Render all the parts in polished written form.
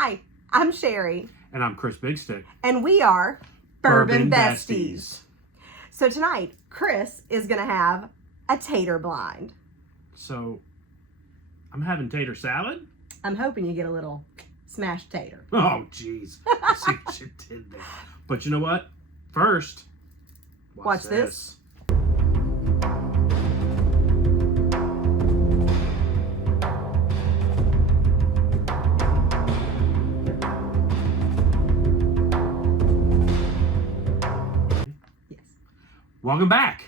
Hi, I'm Sherry. And I'm Chris Big Stick. And we are Bourbon Besties. Besties. So tonight, Chris is going to have a tater blind. So, I'm having tater salad? I'm hoping you get a little smashed tater. Oh, jeez. I see what you did there. But you know what? First, watch this. Welcome back.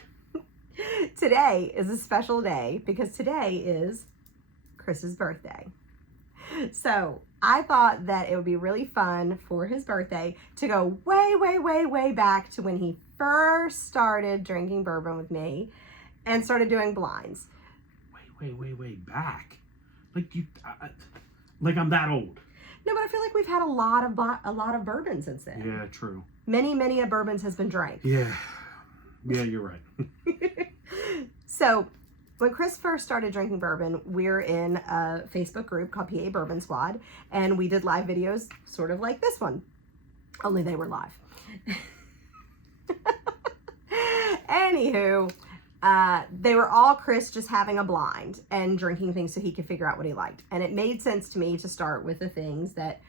Today is a special day because today is Chris's birthday. So I thought that it would be really fun for his birthday to go way back to when he first started drinking bourbon with me and started doing blinds. Way back. Like you, like I'm that old. No, but I feel like we've had a lot of bourbon since then. Yeah, true. Many a bourbons has been drank. Yeah, you're right. So, when Chris first started drinking bourbon, we're in a Facebook group called PA Bourbon Squad, and we did live videos sort of like this one, only they were live. Anywho, they were all Chris just having a blind and drinking things so he could figure out what he liked. And it made sense to me to start with the things that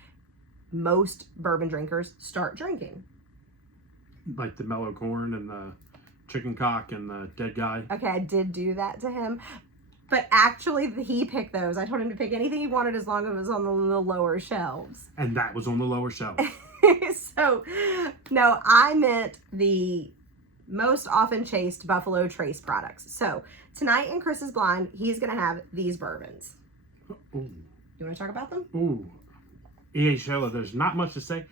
most bourbon drinkers start drinking. Like the mellow corn and the chicken cock and the dead guy. Okay, I did do that to him. But actually, he picked those. I told him to pick anything he wanted as long as it was on the lower shelves. And that was on the lower shelf. So, no, I meant the most often chased Buffalo Trace products. So, tonight in Chris's blind, he's going to have these bourbons. Ooh. You want to talk about them? Ooh. E.A. Shella, there's not much to say.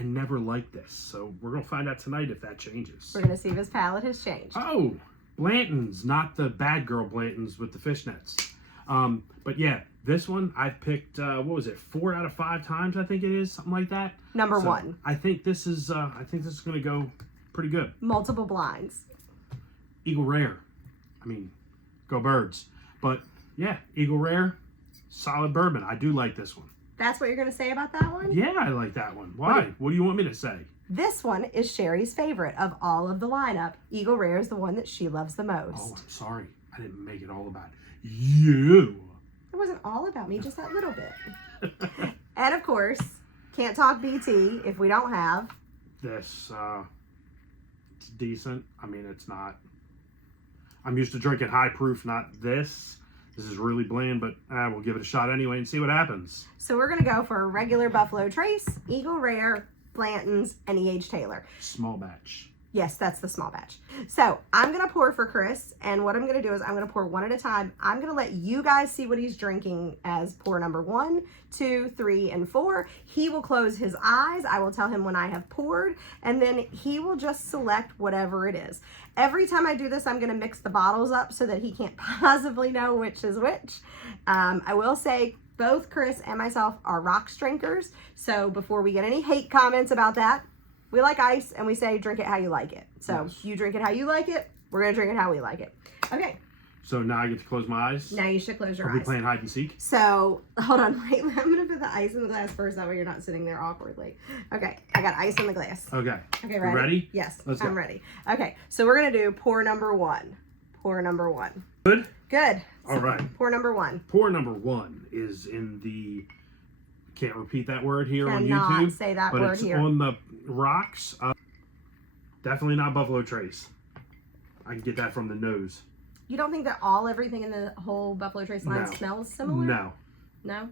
I never liked this, so we're going to find out tonight if that changes. We're going to see if his palate has changed. Oh, Blanton's, not the bad girl Blanton's with the fishnets. But yeah, this one I've picked, what was it, 4 out of 5 times, I think it is, something like that. Number one. I think this is going to go pretty good. Multiple blinds. Eagle Rare. I mean, go birds. But yeah, Eagle Rare, solid bourbon. I do like this one. That's what you're going to say about that one? Yeah, I like that one. Why? What do you want me to say? This one is Sherry's favorite of all of the lineup. Eagle Rare is the one that she loves the most. Oh, I'm sorry. I didn't make it all about you. It wasn't all about me, just that little bit. And of course, can't talk BT if we don't have this. It's decent. I mean, it's not. I'm used to drinking high proof, not this. This is really bland, but we'll give it a shot anyway and see what happens. So we're going to go for a regular Buffalo Trace, Eagle Rare, Blanton's, and E.H. Taylor. Small batch. Yes, that's the small batch. So I'm going to pour for Chris, and what I'm going to do is I'm going to pour one at a time. I'm going to let you guys see what he's drinking as pour number 1, 2, 3, and 4. He will close his eyes. I will tell him when I have poured, and then he will just select whatever it is. Every time I do this, I'm going to mix the bottles up so that he can't possibly know which is which. I will say both Chris and myself are rocks drinkers, so before we get any hate comments about that, we like ice, and we say drink it how you like it. So yes. You drink it how you like it. We're going to drink it how we like it. Okay. So now I get to close my eyes? Now you should close your eyes. Are we playing hide and seek? So, hold on. Wait, I'm going to put the ice in the glass first. That way you're not sitting there awkwardly. Okay. I got ice in the glass. Okay. Okay, ready? Ready? Yes. Let's go. I'm ready. Okay. So, we're going to do pour number 1. Pour number 1. Good? Good. All right. Pour number 1. Pour number 1 is in the... Can't repeat that word here on Cannot YouTube. say that but word it's here. On the rocks. Definitely not Buffalo Trace. I can get that from the nose. You don't think that everything in the whole Buffalo Trace line smells similar? No. No?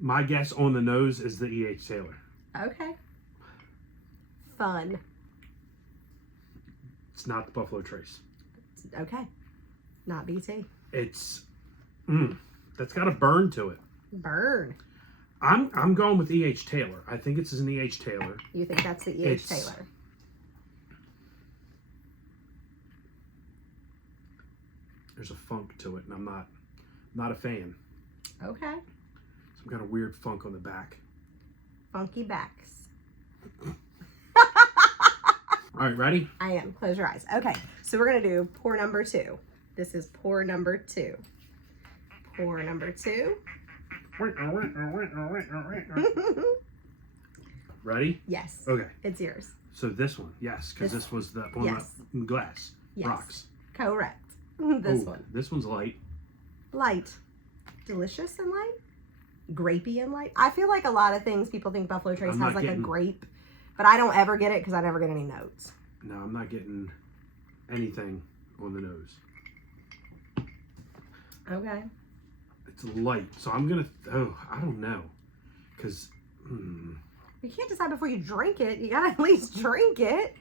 My guess on the nose is the E.H. Taylor. Okay. Fun. It's not the Buffalo Trace. Okay. Not BT. It's... that's got a burn to it. Burn. I'm going with E.H. Taylor. I think it's an E.H. Taylor. You think that's the E.H. Taylor? There's a funk to it, and I'm not a fan. Okay. Some kind of weird funk on the back. Funky backs. All right, ready? I am. Close your eyes. Okay, so we're going to do pour number 2. This is pour number 2. Pour number 2. Ready? Yes. Okay. It's yours. So this one, yes, because this was the one Yes. in glass. Yes. Rocks. Correct. This Ooh, one. This one's light. Light. Delicious and light? Grapey and light? I feel like a lot of things people think Buffalo Trace has like a grape, but I don't ever get it because I never get any notes. No, I'm not getting anything on the nose. Okay. It's light, so I'm gonna. Oh, I don't know, because. You can't decide before you drink it. You gotta at least drink it.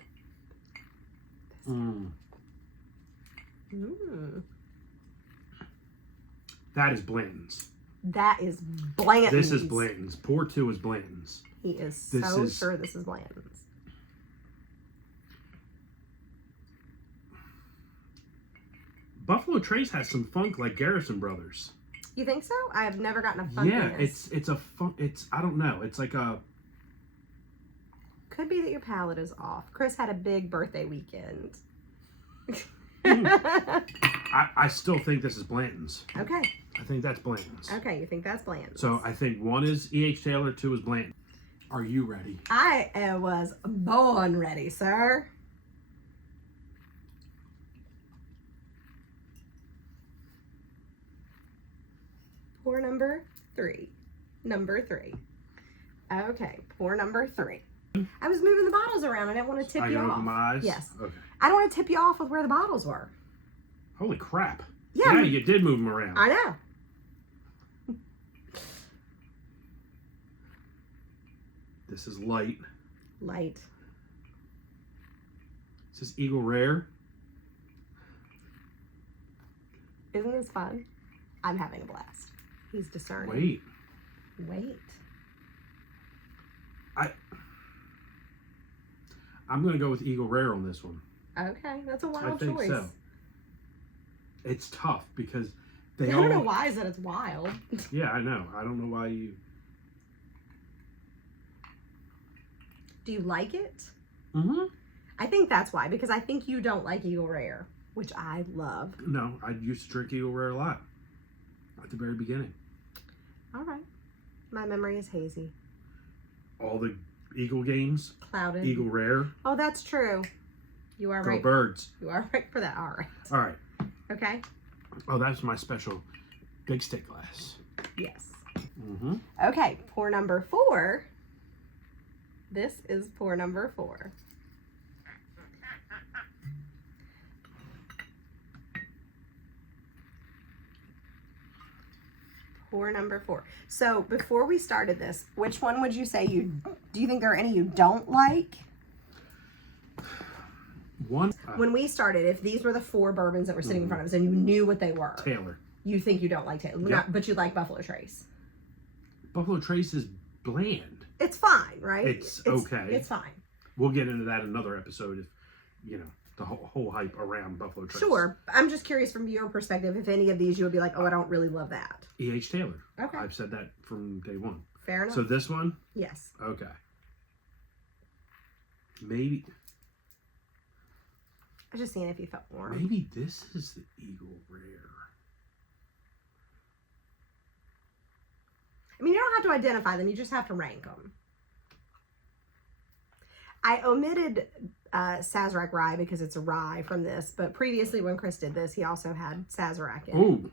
That is Blanton's. That is Blanton's. This is Blanton's. Pour two is Blanton's. He is sure this is Blanton's. Buffalo Trace has some funk like Garrison Brothers. You think so? I have never gotten a funkiness. Yeah, it's a funk. I don't know. It's like a. Could be that your palate is off. Chris had a big birthday weekend. I still think this is Blanton's. Okay. I think that's Blanton's. Okay, you think that's Blanton's. So I think one is E.H. Taylor, two is Blanton. Are you ready? I was born ready, sir. Pour number three. Number three. Okay, pour number three. I was moving the bottles around. I didn't want to tip you off. Open my eyes? Yes. Okay. I don't want to tip you off with where the bottles were. Holy crap. Yeah. Yeah, you did move them around. I know. This is light. Light. This is Eagle Rare. Isn't this fun? I'm having a blast. He's discerning. Wait. I'm going to go with Eagle Rare on this one. Okay, that's a wild I think choice. so. It's tough because they I don't know why is that it's wild. Yeah, I know. I don't know why you... Do you like it? Mm-hmm. I think that's why, because I think you don't like Eagle Rare, which I love. No, I used to drink Eagle Rare a lot at the very beginning. All right. My memory is hazy. All the Eagle games. Clouded. Eagle Rare. Oh, that's true. You are right. Go Birds. You are right for that. All right. All right. Okay. Oh, that's my special big stick glass. Yes. Mm-hmm. Okay, pour number four. This is pour number four. Pour number four. So before we started this, which one would you say do you think there are any you don't like? One. When we started, if these were the four bourbons that were sitting in front of us and you knew what they were. Taylor. You think you don't like Tater, Yeah. but you like Buffalo Trace. Buffalo Trace is bland. It's fine, right? It's okay. It's fine. We'll get into that in another episode if, you know, the whole hype around Buffalo Trace. Sure. I'm just curious from your perspective, if any of these you would be like, oh, I don't really love that. E.H. Taylor. Okay. I've said that from day one. Fair enough. So this one? Yes. Okay. Maybe I was just seeing if you felt warm. maybe this is the Eagle Rare. I mean, you don't have to identify them. You just have to rank them. I omitted Sazerac Rye because it's a rye from this, but previously when Chris did this, he also had Sazerac in it. Ooh.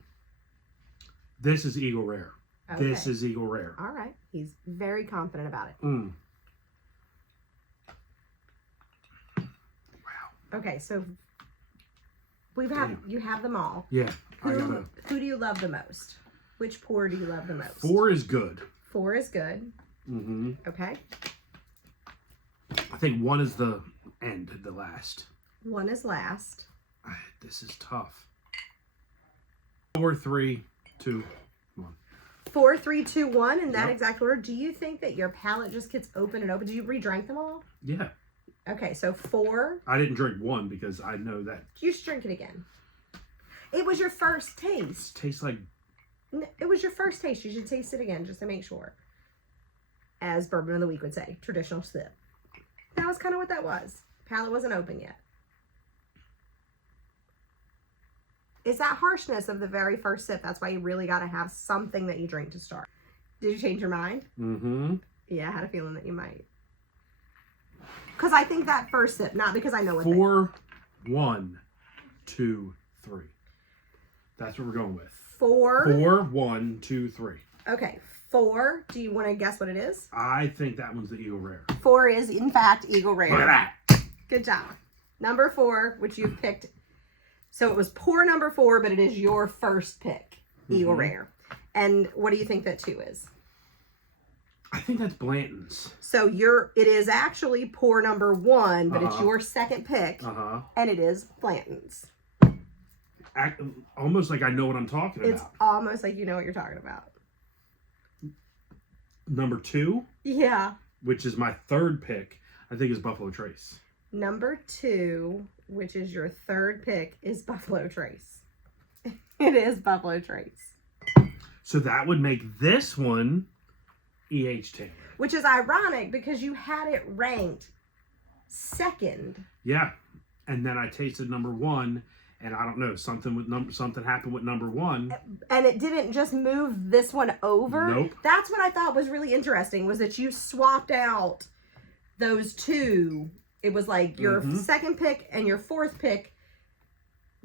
This is Eagle Rare. Okay. This is Eagle Rare. All right. He's very confident about it. Mm. Okay, so you have them all. Yeah. Who do you love the most? Which pour do you love the most? 4 is good. 4 is good. Mm-hmm. Okay. I think 1 is the end, the last. 1 is last. This is tough. 4, 3, 2, 1. 4, 3, 2, 1 in that Yep. exact order. Do you think that your palate just gets open and open? Did you re-drink them all? Yeah. Okay, so 4. I didn't drink 1 because I know that You should drink it again. It was your first it taste. tastes like... It was your first taste. You should taste it again just to make sure. As Bourbon of the Week would say, traditional sip. That was kind of what that was. Palate wasn't open yet. It's that harshness of the very first sip. That's why you really got to have something that you drink to start. Did you change your mind? Mm-hmm. Yeah, I had a feeling that you might. Because I think that first sip, not because I know what 4, 1, 2, 3. That's what we're going with. 4. 4, 1, 2, 3. Okay, 4. Do you want to guess what it is? I think that one's the Eagle Rare. 4 is, in fact, Eagle Rare. Look at that. Good job. Number 4, which you've picked. So it was pour number 4, but it is your first pick, Eagle Rare. And what do you think that 2 is? I think that's Blanton's. So it is actually pour number 1, but it's your second pick, and it is Blanton's. Almost like I know what I'm talking about. It's almost like you know what you're talking about. Number 2, Yeah. which is my third pick, I think is Buffalo Trace. Number 2, which is your third pick, is Buffalo Trace. It is Buffalo Trace. So that would make this one E.H. Tater. Which is ironic because you had it ranked second. Yeah. And then I tasted number 1, and I don't know, something happened with number 1. And it didn't just move this one over. Nope. That's what I thought was really interesting, was that you swapped out those 2. It was like your second pick and your fourth pick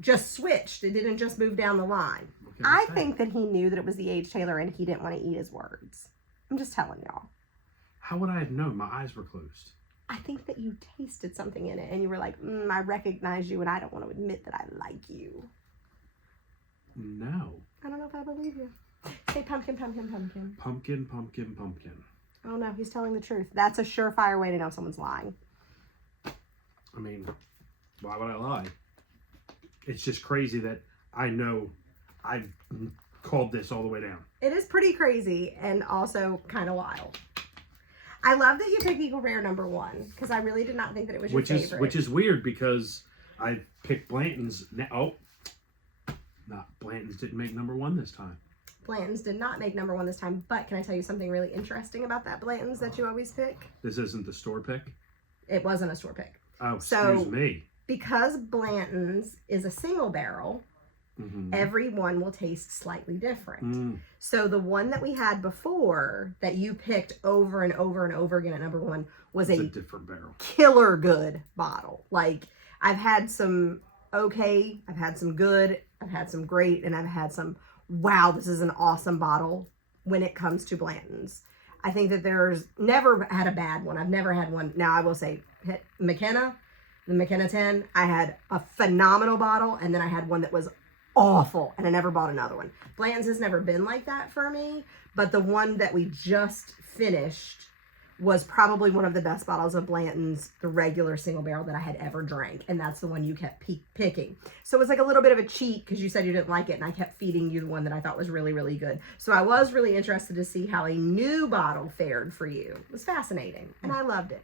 just switched. It didn't just move down the line. I think that he knew that it was the H. Taylor and he didn't want to eat his words. I'm just telling y'all. How would I have known? My eyes were closed. I think that you tasted something in it and you were like, I recognize you and I don't want to admit that I like you. No. I don't know if I believe you. Say pumpkin, pumpkin, pumpkin. Pumpkin, pumpkin, pumpkin. Oh no, he's telling the truth. That's a surefire way to know someone's lying. I mean, why would I lie? It's just crazy that I know I called this all the way down. It is pretty crazy and also kind of wild. I love that you picked Eagle Rare number 1 because I really did not think that it was your favorite. Which is weird because I picked Blanton's. Blanton's didn't make number 1 this time. Blanton's did not make number 1 this time, but can I tell you something really interesting about that Blanton's that you always pick? This isn't the store pick? It wasn't a store pick. Oh, excuse me. Because Blanton's is a single barrel, every one will taste slightly different. So the one that we had before that you picked over and over and over again at number 1 was a different barrel. Killer good bottle. Like, I've had some okay, I've had some good, I've had some great, and I've had some, wow, this is an awesome bottle when it comes to Blanton's. I think that there's never had a bad one. I've never had one. Now, I will say, McKenna, the McKenna 10, I had a phenomenal bottle, and then I had one that was awful, and I never bought another one. Blanton's has never been like that for me, but the one that we just finished was probably one of the best bottles of Blanton's, the regular single barrel that I had ever drank, and that's the one you kept picking. So it was like a little bit of a cheat because you said you didn't like it, and I kept feeding you the one that I thought was really, really good. So I was really interested to see how a new bottle fared for you. It was fascinating, and I loved it.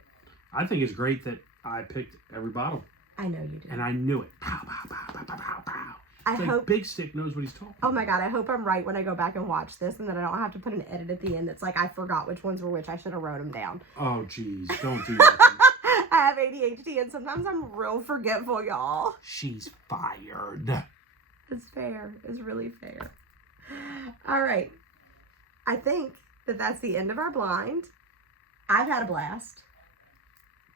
I think it's great that I picked every bottle. I know you did. And I knew it. Pow, pow, pow, pow, pow, pow, pow. I hope Big Stick knows what he's talking about. Oh my God, I hope I'm right when I go back and watch this and that I don't have to put an edit at the end that's like I forgot which ones were which. I should have wrote them down. Oh, geez. Don't do that. I have ADHD and sometimes I'm real forgetful, y'all. She's fired. It's fair. It's really fair. All right. I think that that's the end of our blind. I've had a blast.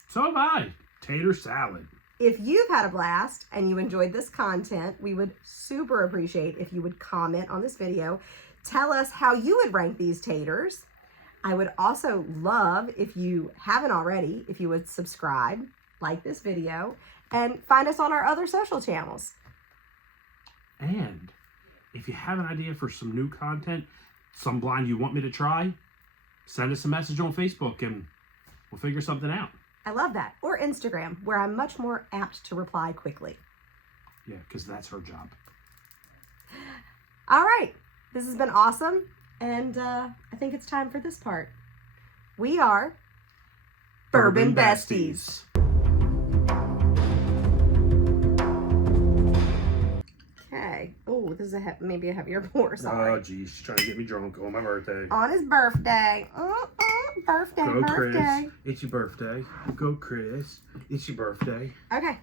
So have I. Tater salad. If you've had a blast and you enjoyed this content, we would super appreciate if you would comment on this video. Tell us how you would rank these taters. I would also love, if you haven't already, if you would subscribe, like this video, and find us on our other social channels. And if you have an idea for some new content, some blind you want me to try, send us a message on Facebook and we'll figure something out. I love that. Or Instagram, where I'm much more apt to reply quickly. Yeah, because that's her job. All right. This has been awesome. And I think it's time for this part. We are Bourbon Besties. Okay. Oh, this is maybe a heavier pour. Sorry. Oh, geez. She's trying to get me drunk on my birthday. On his birthday. Birthday. Go, Chris. It's your birthday. Go, Chris. It's your birthday. Okay.